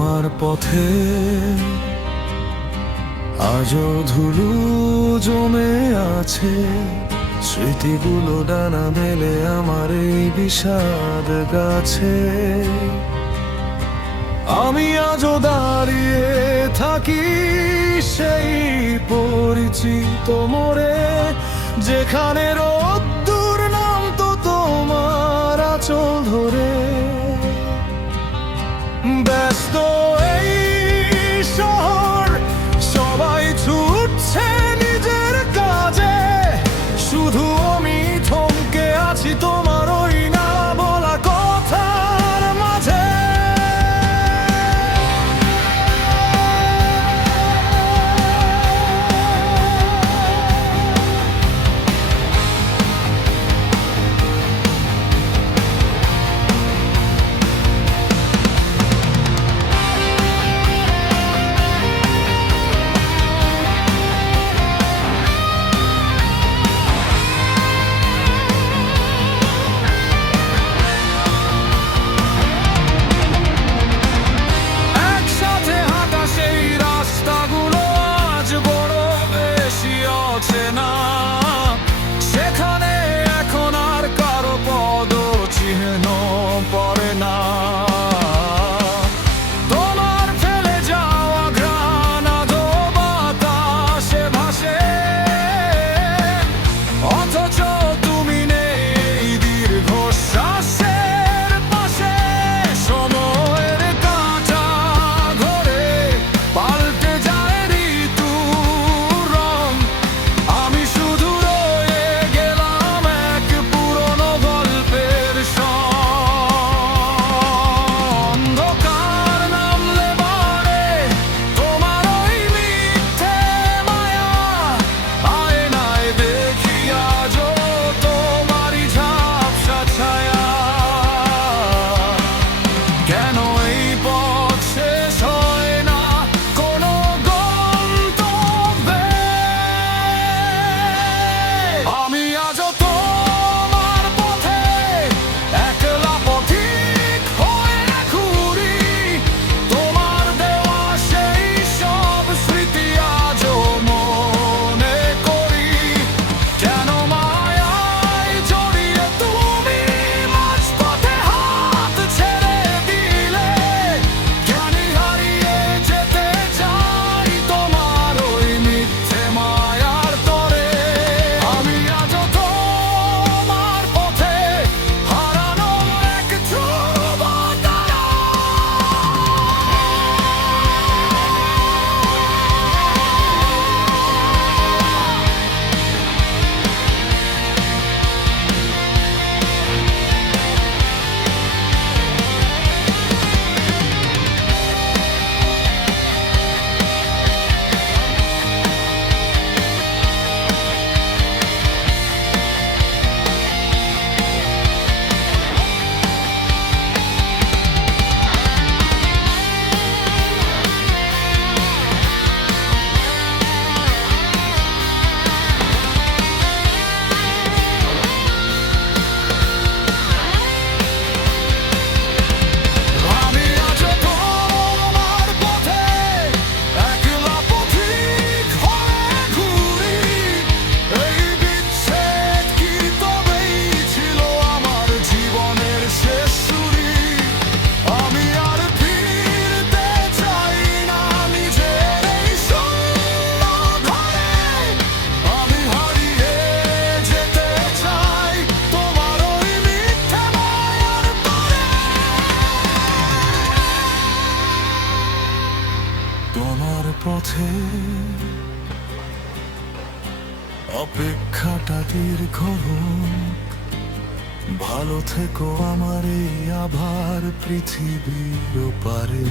তোমার পথে আজও ধুলো জমে আছে, স্মৃতিগুলো ডানা মেলে আমার এই বিষাদ গাছে। আমি আজও দাঁড়িয়ে থাকি সেই পরিচিত মোড়ে, যেখানে রোদ্দুর নামতো তোমার আঁচল ধরে। ব্যস্ত এই শহর, সবাই ছুটছে নিজের কাজে, শুধু আমি থমকে আছি তোমার ওই না বলা কথার মাঝে। সেখানে এখন আর কারো পদচিহ্ন পড়ে না, তোমার ফেলে যাওয়া ঘ্রাণ আজো বাতাসে ভাসে। অথচ তুমি নেই এই দীর্ঘশ্বাসের পাশে। সময়ের কাঁটা ধরে পাল্টে যায় ঋতুর রং, আমি শুধু রয়ে গেলাম এক পুরনো গল্পের অন্ধকার নামলে বাড়ে তোমার ওই মিথ্যে মায়া। আয়নায় দেখি আজও তোমারই ঝাপসা ছায়া। কেন এই পথ শেষ হয় না কোনো গন্তব্যে? আমি আজও তোমার পথে একলা পথিক হয়ে ঘুরি, তোমার দেওয়া সেই সব স্মৃতি আজও মনে করি। কেন মায়ায় জড়িয়ে তুমি মাঝপথে হাত ছেড়ে দিলে? জ্ঞানী হারিয়ে যেতে চাই তোমার ওই মিথ্যে মায়ার তরে। আমি আজও তোমার পথে হারানো এক ধ্রুব তারা। আমি আজও তোমার পথে একলা পথিক হয়ে ঘুরি। এই বিচ্ছেদ কি তবেই ছিল আমার জীবনের শেষ সুরি? আমি আর ফিরতে চাই না নিজের এই শূন্য ঘরে। আমি হারিয়ে যেতে চাই তোমার ওই মিথ্যে মায়ার তরে। তোমার পথে অপেক্ষাটা দীর্ঘ হোক, ভালো থেকো আমার এই আভার পৃথিবীর পারে।